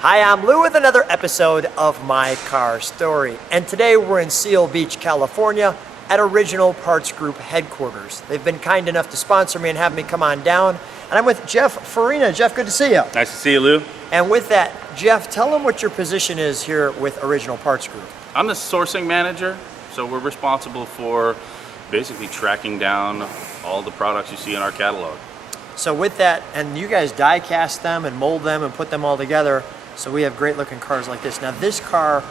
Hi, I'm Lou with another episode of My Car Story. And today we're in Seal Beach, California at Original Parts Group headquarters. They've been kind enough to sponsor me and have me come on down. And I'm with Jeff Farina. Jeff, good to see you. Nice to see you, Lou. And with that, Jeff, tell them what your position is here with Original Parts Group. I'm the sourcing manager, so we're responsible for basically tracking down all the products you see in our catalog. So with that, and you guys die cast them and mold them and put them all together, so we have great looking cars like this. Now this car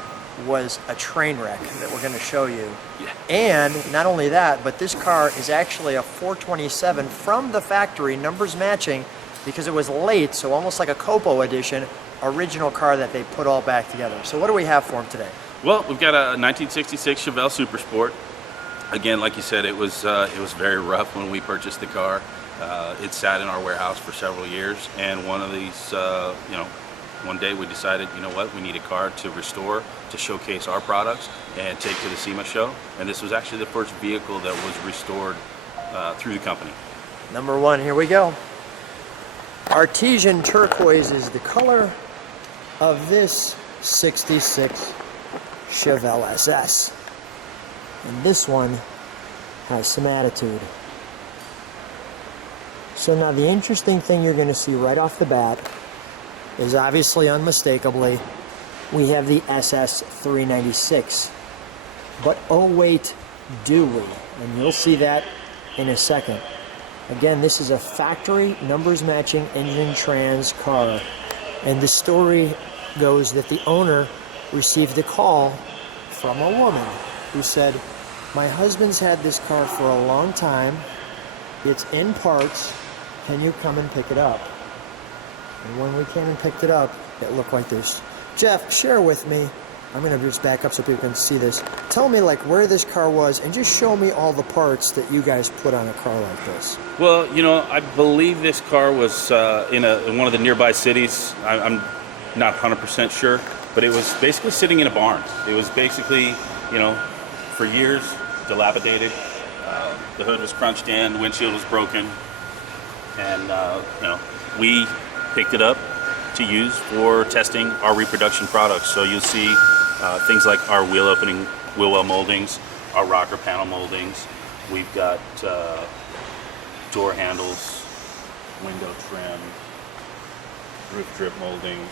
was a train wreck that we're going to show you. Yeah. And not only that, but this car is actually a 427 from the factory, numbers matching, because it was late, so almost like a Copo edition, original car that they put all back together. So what do we have for them today? Well, we've got a 1966 Chevelle Super Sport. Again, like you said, it was very rough when we purchased the car. It sat in our warehouse for several years, and one of these, one day we decided, you know what, we need a car to restore, to showcase our products and take to the SEMA show. And this was actually the first vehicle that was restored through the company. Number one, here we go. Artesian Turquoise is the color of this 66 Chevelle SS. And this one has some attitude. So now the interesting thing you're going to see right off the bat is obviously unmistakably we have the SS 396. But oh wait, do we? And you'll see that in a second. Again, this is a factory numbers matching engine trans car. And the story goes that the owner received a call from a woman who said, "My husband's had this car for a long time. It's in parts. Can you come and pick it up?" And when we came and picked it up, it looked like this. Jeff, share with me. I'm going to just back up so people can see this. Tell me like where this car was and just show me all the parts that you guys put on a car like this. Well, I believe this car was in one of the nearby cities. I'm not 100% sure, but it was basically sitting in a barn. It was basically, for years, dilapidated. The hood was crunched in, the windshield was broken, and we picked it up to use for testing our reproduction products. So you'll see things like our wheel well moldings, our rocker panel moldings. We've got door handles, window trim, roof drip moldings.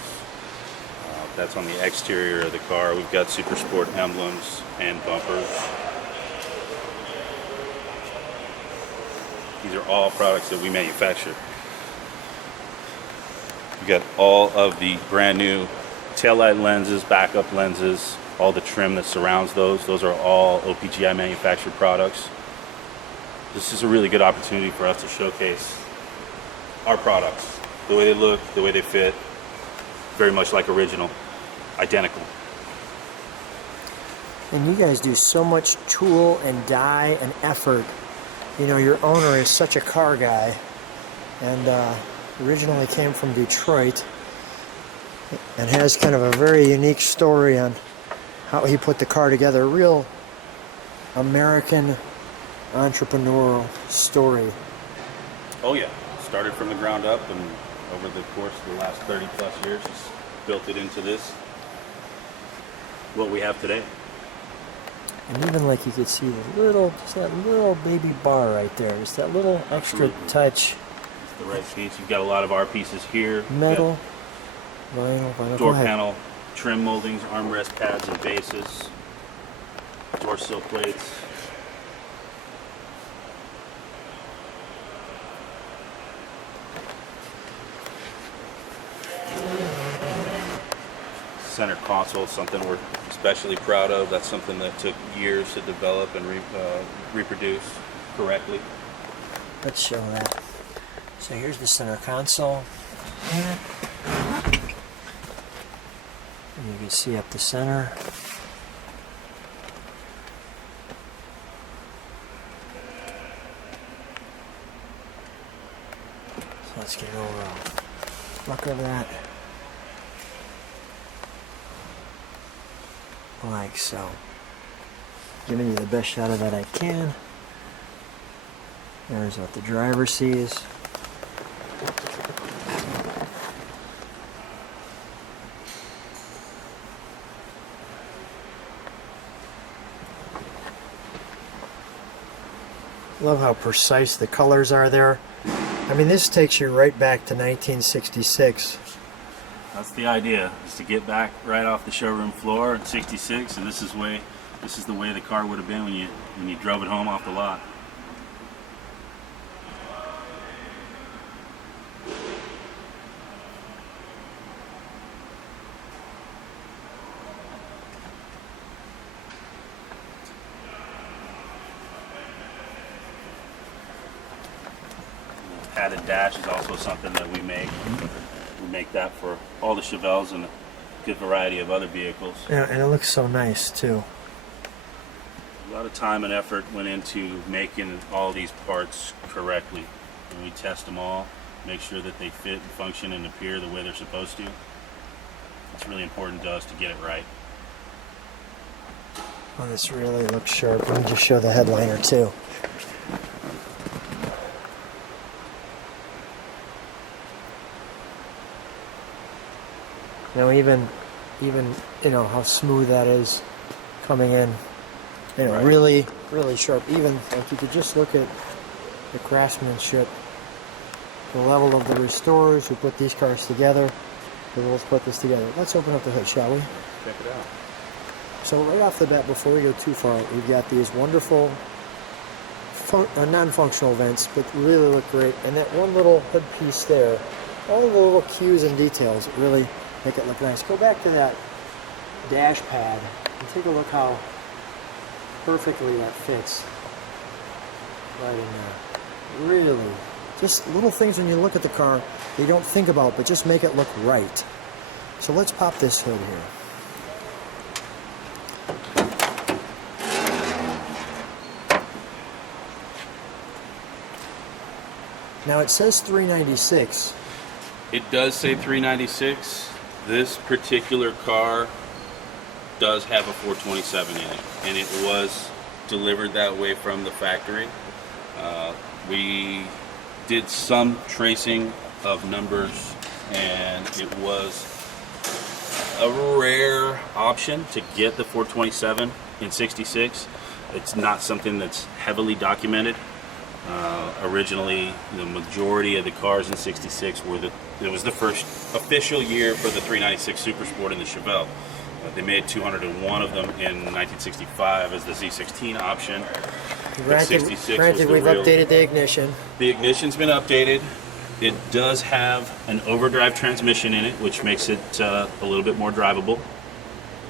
That's on the exterior of the car. We've got Super Sport emblems and bumpers. These are all products that we manufacture. We've got all of the brand new taillight lenses, backup lenses, all the trim that surrounds those. Those are all OPGI manufactured products. This is a really good opportunity for us to showcase our products, the way they look, the way they fit, very much like original, identical. And you guys do so much tool and die and effort. Your owner is such a car guy, and originally came from Detroit, and has kind of a very unique story on how he put the car together. A real American entrepreneurial story. Oh yeah, started from the ground up, and over the course of the last 30 plus years, just built it into what we have today. And even like you could see just that little baby bar right there, just that little extra touch. It's the right piece. You've got a lot of our pieces here. Metal, vinyl. Door panel, trim moldings, armrest pads and bases, door sill plates. Center console, something we're especially proud of. That's something that took years to develop and reproduce correctly. Let's show that. So here's the center console. And you can see up the center. So let's get an overall look of that. Like so. Giving you the best shot of that I can. There's what the driver sees. Love how precise the colors are there. I mean, this takes you right back to 1966. That's the idea, is to get back right off the showroom floor at 66, and this is the way the car would have been when you drove it home off the lot. Padded dash is also something that we make. We make that for all the Chevelles and a good variety of other vehicles. Yeah, and it looks so nice too. A lot of time and effort went into making all these parts correctly. And we test them all, make sure that they fit and function and appear the way they're supposed to. It's really important to us to get it right. Oh, this really looks sharp. Let me just show the headliner too. Now even you know how smooth that is coming in. You know, Right. really sharp. Even like you could just look at the craftsmanship, the level of the restorers who put these cars together. Let's put this together. Let's open up the hood, shall we? Check it out. So right off the bat, before we go too far, we've got these wonderful non-functional vents, but really look great. And that one little hood piece there, all the little cues and details really make it look nice. Go back to that dash pad and take a look how perfectly that fits right in there. Really, just little things when you look at the car that you don't think about, but just make it look right. So let's pop this hood here. Now it says 396. It does say 396. This particular car does have a 427 in it, and it was delivered that way from the factory. We did some tracing of numbers, and it was a rare option to get the 427 in 66. It's not something that's heavily documented. Originally, the majority of the cars in 66 it was the first official year for the 396 Super Sport in the Chevelle. They made 201 of them in 1965 as the Z16 option. Granted, we've updated the ignition. The ignition's been updated. It does have an overdrive transmission in it, which makes it a little bit more drivable.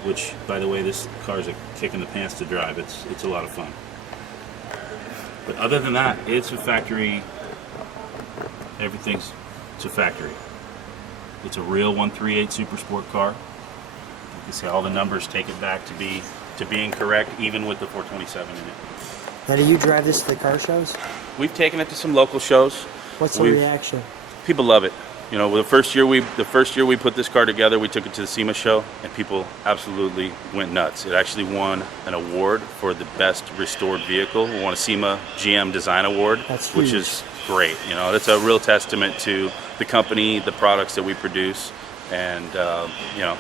Which, by the way, this car is a kick in the pants to drive. It's a lot of fun. But other than that, it's a factory. It's a factory. It's a real 138 Super Sport car. You can see all the numbers take it back to being correct, even with the 427 in it. Now, do you drive this to the car shows? We've taken it to some local shows. What's the reaction? People love it. You know, the first year we put this car together, we took it to the SEMA show, and people absolutely went nuts. It actually won an award for the best restored vehicle. We won a SEMA GM Design Award, which is great. You know, that's a real testament to the company, the products that we produce, and you know,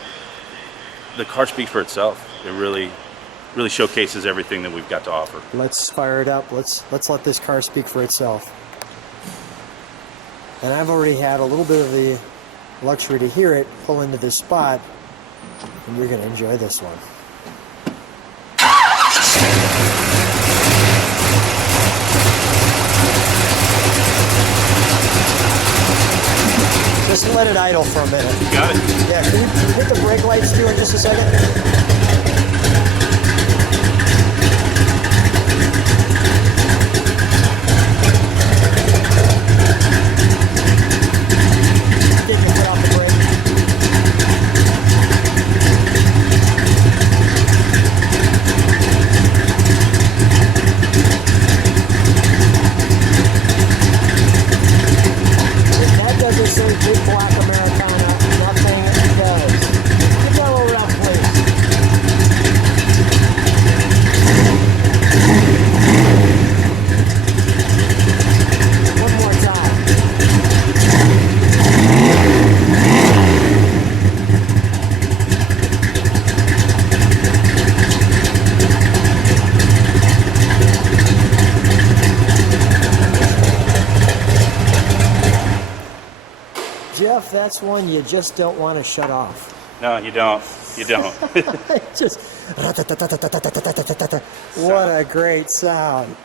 the car speaks for itself. It really showcases everything that we've got to offer. Let's fire it up. Let's let this car speak for itself. And I've already had a little bit of the luxury to hear it pull into this spot, and you're going to enjoy this one. Just let it idle for a minute. You got it? Yeah, can you hit the brake lights too in just a second? Big black Americana, nothing does. Give that a little rough, please. Jeff, that's one you just don't want to shut off. No, you don't. You don't. Just what a great sound.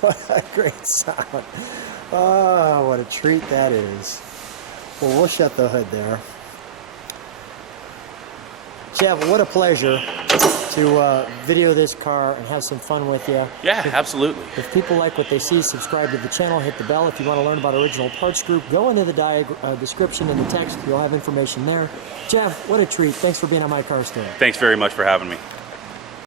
What a great sound. Oh, what a treat that is. Well, we'll shut the hood there. Jeff, what a pleasure to video this car and have some fun with you. Yeah, absolutely. If people like what they see, subscribe to the channel, hit the bell. If you want to learn about Original Parts Group, go into the description in the text. You'll have information there. Jeff, what a treat. Thanks for being on My Car Store. Thanks very much for having me.